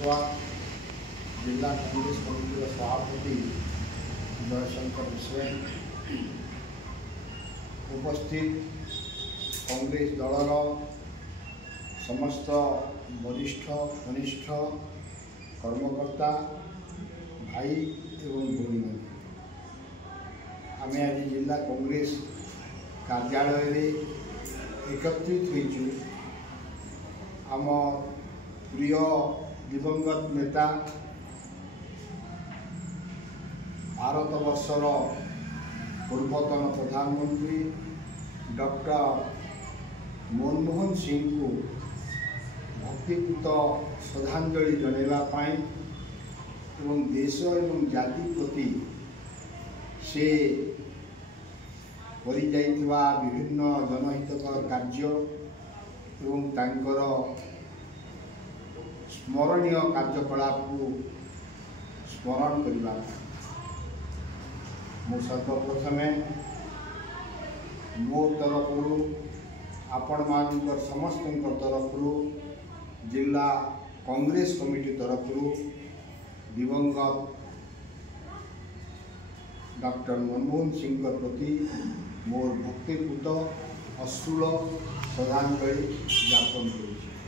କରୁଥିବା जिला कांग्रेस कमिटी सभापति जयशंकर विश्वेन, उपस्थित कांग्रेस दलर समस्त वरिष्ठ कनिष्ठ कर्मकर्ता भाई एवं भूमि आम आज जिला कांग्रेस कार्यालय एकत्रित होइछु। आम प्रिय दिवंगत नेता भारत वर्षर पूर्वतन प्रधानमंत्री डॉक्टर मनमोहन सिंह को भक्तिपूत श्रद्धांजलि जनाइवाई एवं देश एवं जाति प्रति से करि जाइथिबा विभिन्न जनहितकर कार्य एवं तांकर स्मरणीय कार्यकलाप को स्मरण करने मु सर्वप्रथमे मो तरफ आपण मान समस्त तरफ जिला कांग्रेस कमिटी तरफ दिवंगत डॉक्टर मनमोहन सिंह प्रति मोर भक्तिपूत अश्रुल श्रद्धांजलि ज्ञापन करुछि।